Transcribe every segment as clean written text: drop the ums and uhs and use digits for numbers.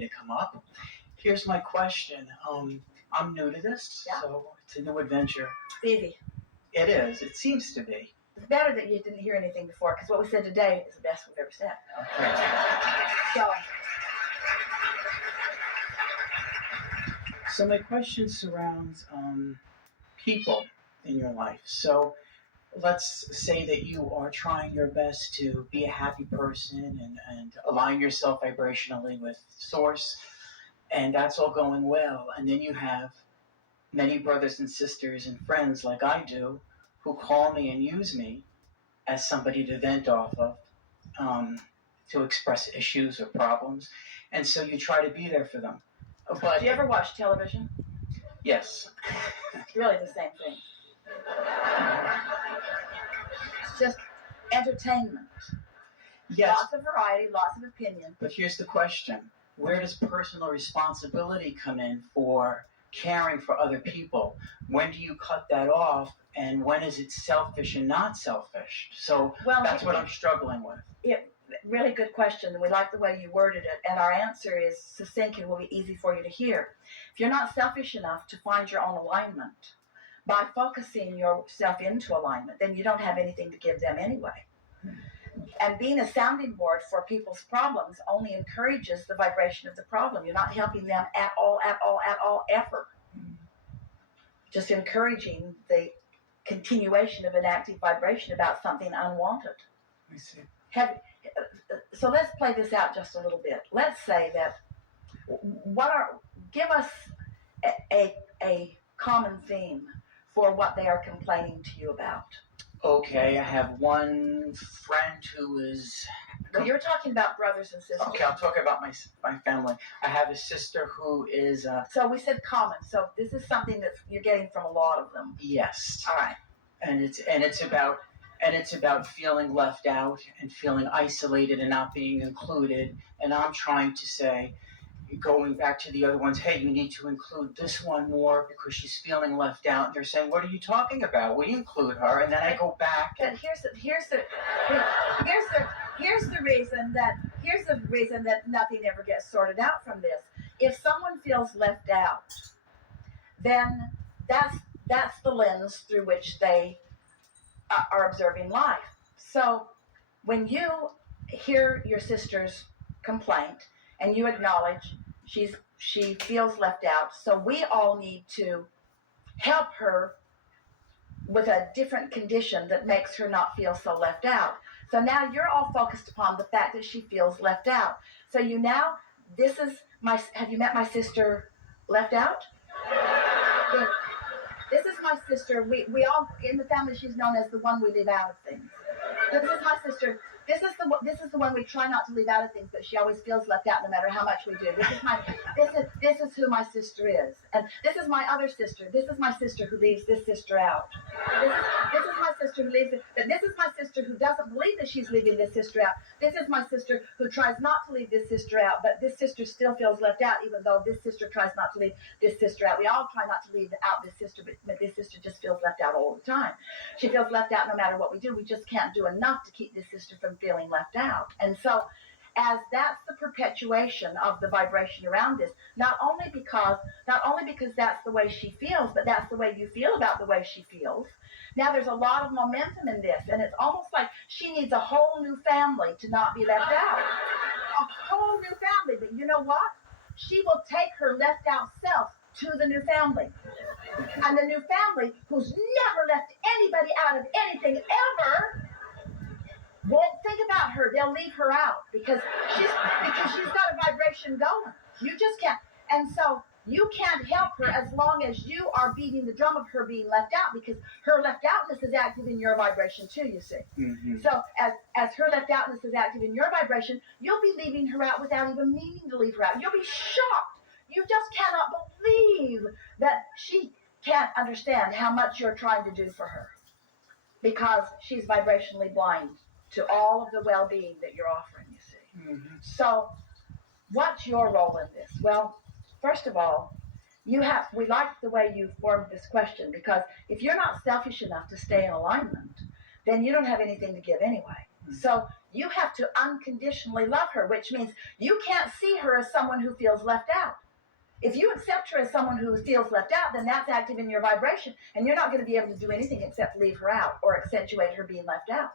to come up. Here's my question. I'm new to this, Yeah. so it's a new adventure. It's easy. It is. It seems to be. It's better that you didn't hear anything before, because what we said today is the best we've ever said. Okay. So my question surrounds people in your life. So let's say that you are trying your best to be a happy person and align yourself vibrationally with Source, and that's all going well. And then you have many brothers and sisters and friends like I do who call me and use me as somebody to vent off of, to express issues or problems. And so you try to be there for them. But Do you ever watch television? yes. It's really the same thing. It's just entertainment. Yes. Lots of variety, lots of opinion. But here's the question. Where does personal responsibility come in for caring for other people? When do you cut that off, and when is it selfish and not selfish? So that's what I'm struggling with. Really good question, and we like the way you worded it, and our answer is succinct and will be easy for you to hear. If you're not selfish enough to find your own alignment by focusing yourself into alignment, then you don't have anything to give them anyway. And being a sounding board for people's problems only encourages the vibration of the problem. You're not helping them at all, ever. Just encouraging the continuation of an active vibration about something unwanted. I see. So let's play this out just a little bit. Let's say that give us a common theme for what they are complaining to you about. Okay, I have one friend who is... Well, you're talking about brothers and sisters. Okay, I'll talk about my family. I have a sister who is... So we said common. So this is something that you're getting from a lot of them. Yes. All right. And it's about feeling left out and feeling isolated and not being included. And I'm trying to say, going back to the other ones, hey, you need to include this one more because she's feeling left out. And they're saying, what are you talking about? We include her. And then I go back. But here's the reason that nothing ever gets sorted out from this. If someone feels left out, then that's the lens through which they are observing life. So when you hear your sister's complaint and you acknowledge she feels left out, so we all need to help her with a different condition that makes her not feel so left out. So now you're all focused upon the fact that she feels left out. So have you met my sister left out? This is my sister. We all, in the family, she's known as the one we leave out of things. This is my sister. This is the one we try not to leave out of things, but she always feels left out no matter how much we do. This is who my sister is. And this is my other sister. This is my sister who leaves this sister out. This is my sister who leaves it. But this is my sister who doesn't believe that she's leaving this sister out. This is my sister who tries not to leave this sister out, but this sister still feels left out, even though this sister tries not to leave this sister out. We all try not to leave out this sister, but this sister just feels left out all the time. She feels left out no matter what we do. We just can't do enough to keep this sister from feeling left out. And so as that's the perpetuation of the vibration around this, not only because that's the way she feels, but that's the way you feel about the way she feels. Now there's a lot of momentum in this, and it's almost like she needs a whole new family to not be left out. A whole new family. But you know what? She will take her left out self to the new family. And the new family, who's never left anybody out of anything ever, won't think about her. They'll leave her out because she's got a vibration going. You just can't. And so you can't help her as long as you are beating the drum of her being left out, because her left outness is active in your vibration too, you see. Mm-hmm. So as her left outness is active in your vibration, you'll be leaving her out without even meaning to leave her out. You'll be shocked. You just cannot believe that she can't understand how much you're trying to do for her, because she's vibrationally blind to all of the well-being that you're offering, you see. Mm-hmm. So what's your role in this? Well, first of all, we like the way you formed this question, because if you're not selfish enough to stay in alignment, then you don't have anything to give anyway. Mm-hmm. So you have to unconditionally love her, which means you can't see her as someone who feels left out. If you accept her as someone who feels left out, then that's active in your vibration, and you're not going to be able to do anything except leave her out or accentuate her being left out.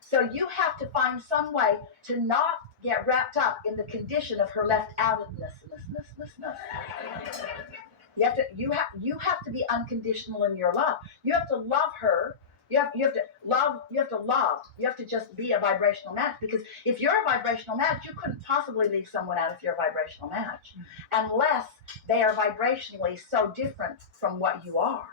So you have to find some way to not get wrapped up in the condition of her left outedness. You have to be unconditional in your love. You have to love her. You have to love. You have to just be a vibrational match, because if you're a vibrational match, you couldn't possibly leave someone out if you're a vibrational match, unless they are vibrationally so different from what you are.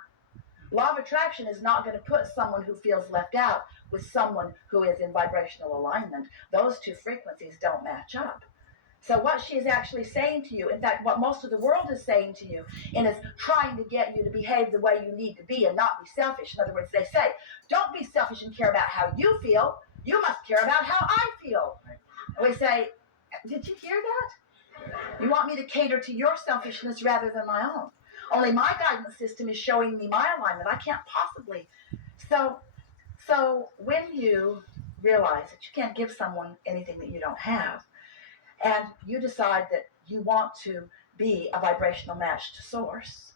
Law of attraction is not going to put someone who feels left out with someone who is in vibrational alignment. Those two frequencies don't match up. So what she is actually saying to you, in fact, what most of the world is saying to you, and is trying to get you to behave the way you need to be and not be selfish. In other words, they say, don't be selfish and care about how you feel. You must care about how I feel. And we say, did you hear that? You want me to cater to your selfishness rather than my own. Only my guidance system is showing me my alignment. I can't possibly. So when you realize that you can't give someone anything that you don't have, and you decide that you want to be a vibrational match to source,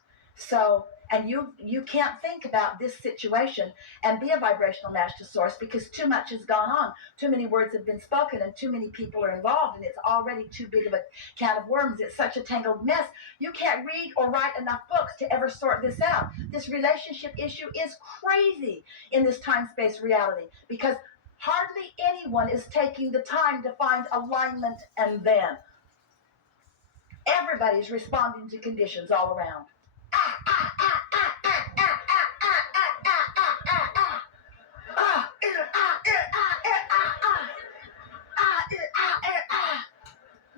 and you can't think about this situation and be a vibrational match to source, because too much has gone on, too many words have been spoken, and too many people are involved, and it's already too big of a can of worms. It's such a tangled mess. You can't read or write enough books to ever sort this out. This relationship issue is crazy in this time-space reality, because hardly anyone is taking the time to find alignment, and then everybody's responding to conditions all around.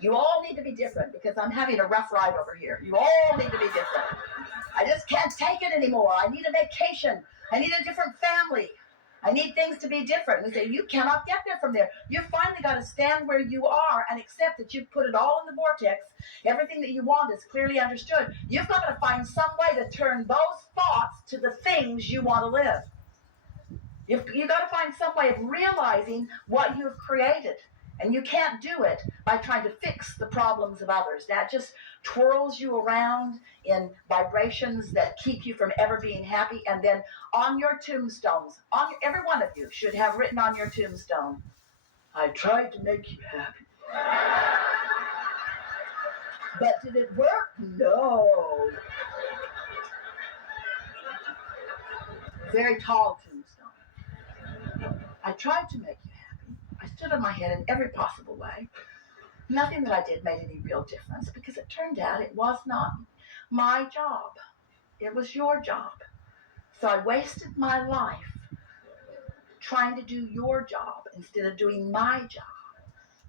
You all need to be different, because I'm having a rough ride over here. You all need to be different. I just can't take it anymore. I need a vacation. I need a different family. I need things to be different. We say, you cannot get there from there. You finally got to stand where you are and accept that you've put it all in the vortex. Everything that you want is clearly understood. You've got to find some way to turn those thoughts to the things you want to live. You've got to find some way of realizing what you've created. And you can't do it by trying to fix the problems of others. That just twirls you around in vibrations that keep you from ever being happy. And then on your tombstones, every one of you should have written on your tombstone, I tried to make you happy. But did it work? No. Very tall tombstone. I tried to make you happy. I stood on my head in every possible way. Nothing that I did made any real difference, because it turned out it was not my job. It was your job. So I wasted my life trying to do your job instead of doing my job.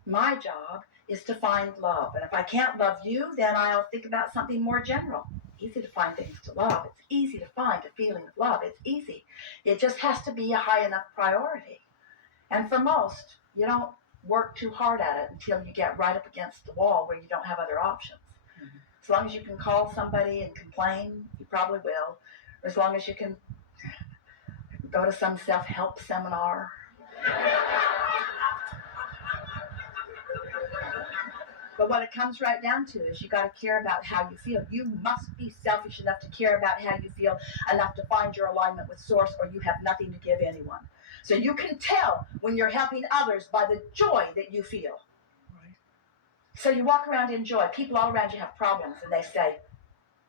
My job is to find love. And if I can't love you, then I'll think about something more general. Easy to find things to love. It's easy to find a feeling of love. It's easy. It just has to be a high enough priority. And for most, you don't work too hard at it until you get right up against the wall where you don't have other options. Mm-hmm. As long as you can call somebody and complain, you probably will. Or as long as you can go to some self-help seminar. But what it comes right down to is you got to care about how you feel. You must be selfish enough to care about how you feel, enough to find your alignment with Source, or you have nothing to give anyone. So you can tell when you're helping others by the joy that you feel. Right. So you walk around in joy. People all around you have problems, and they say,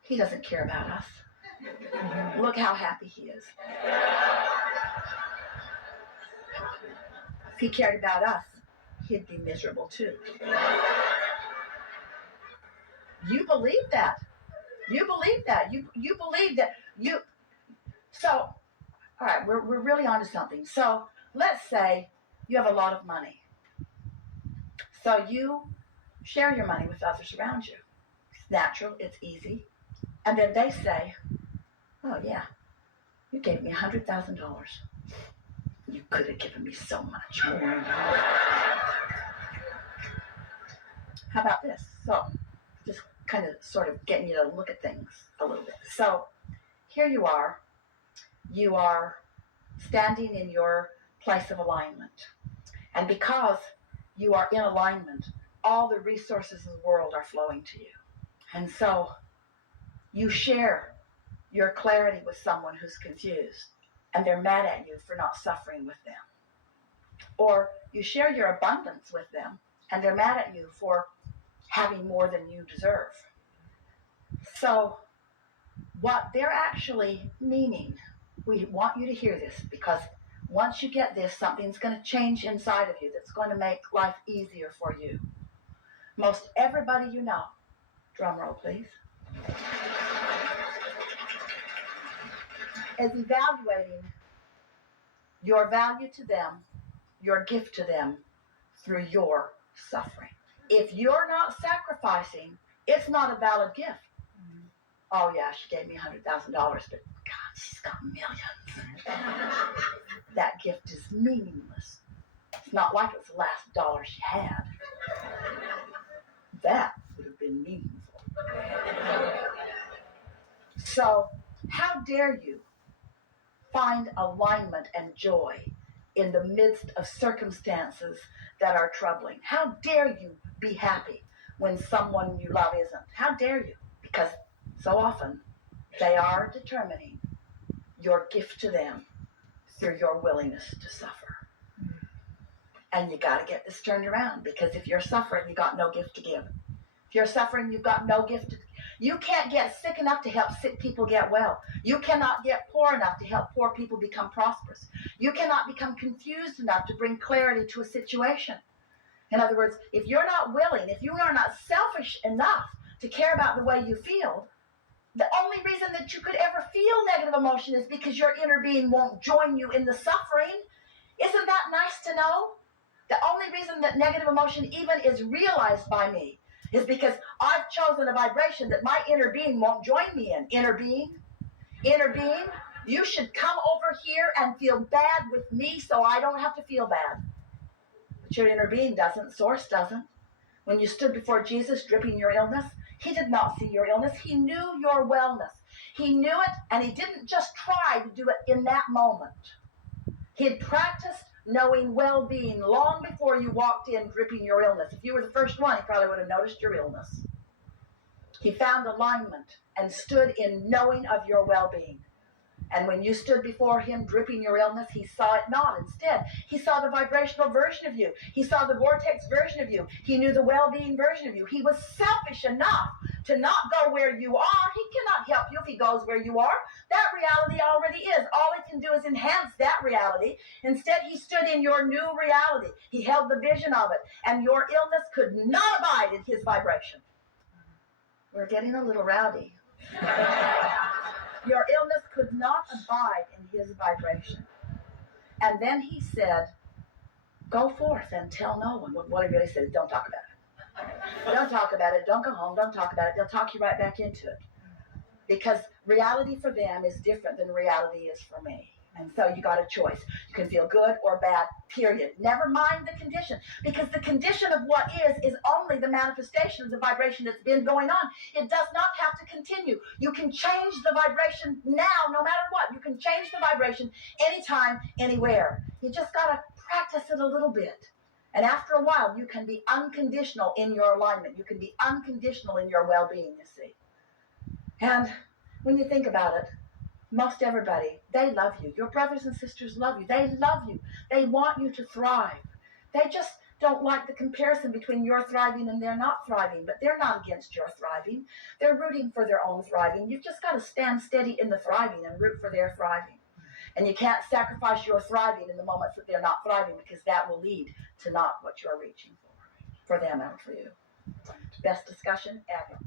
he doesn't care about us. Look how happy he is. If he cared about us, he'd be miserable too. You believe that. You believe that. You believe that. So, all right, we're really onto something. So let's say you have a lot of money. So you share your money with others around you. It's natural. It's easy. And then they say, oh, yeah, you gave me $100,000. You could have given me so much more. How about this? So just kind of sort of getting you to look at things a little bit. So here you are. You are standing in your place of alignment. And because you are in alignment, all the resources of the world are flowing to you. And so you share your clarity with someone who's confused, and they're mad at you for not suffering with them. Or you share your abundance with them, and they're mad at you for having more than you deserve. So what they're actually meaning, we want you to hear this, because once you get this, something's going to change inside of you that's going to make life easier for you. Most everybody you know, drum roll please, is evaluating your value to them, your gift to them, through your suffering. If you're not sacrificing, it's not a valid gift. Oh yeah, she gave me $100,000, but God, she's got millions. That gift is meaningless. It's not like it's the last dollar she had. That would have been meaningful. So, how dare you find alignment and joy in the midst of circumstances that are troubling? How dare you be happy when someone you love isn't? How dare you? Because so often they are determining your gift to them through your willingness to suffer. And you got to get this turned around, because if you're suffering, you got no gift to give. If you're suffering, you've got no gift to. You can't get sick enough to help sick people get well. You cannot get poor enough to help poor people become prosperous. You cannot become confused enough to bring clarity to a situation. In other words, if you're not willing, if you are not selfish enough to care about the way you feel, the only reason that you could ever feel negative emotion is because your inner being won't join you in the suffering. Isn't that nice to know? The only reason that negative emotion even is realized by me is because I've chosen a vibration that my inner being won't join me in. Inner being, you should come over here and feel bad with me so I don't have to feel bad. But your inner being doesn't, source doesn't. When you stood before Jesus dripping your illness, he did not see your illness. He knew your wellness. He knew it, and he didn't just try to do it in that moment. He had practiced knowing well-being long before you walked in dripping your illness. If you were the first one, he probably would have noticed your illness. He found alignment and stood in knowing of your well-being. And when you stood before him dripping your illness, he saw it not. Instead, he saw the vibrational version of you. He saw the vortex version of you. He knew the well-being version of you. He was selfish enough to not go where you are. He cannot help you if he goes where you are. That reality already is. All he can do is enhance that reality. Instead, he stood in your new reality. He held the vision of it. And your illness could not abide in his vibration. We're getting a little rowdy. Your illness could not abide in his vibration. And then he said, go forth and tell no one. What he really said is, don't talk about it. Don't talk about it. Don't go home. Don't talk about it. They'll talk you right back into it. Because reality for them is different than reality is for me. And so you got a choice. You can feel good or bad, period. Never mind the condition. Because the condition of what is only the manifestation of the vibration that's been going on. It does not have to continue. You can change the vibration now, no matter what. You can change the vibration anytime, anywhere. You just got to practice it a little bit. And after a while, you can be unconditional in your alignment. You can be unconditional in your well-being, you see. And when you think about it, most everybody, they love you. Your brothers and sisters love you. They love you. They want you to thrive. They just don't like the comparison between your thriving and they're not thriving, but they're not against your thriving. They're rooting for their own thriving. You've just got to stand steady in the thriving and root for their thriving. And you can't sacrifice your thriving in the moments that they're not thriving, because that will lead to not what you're reaching for them and for you. Best discussion ever.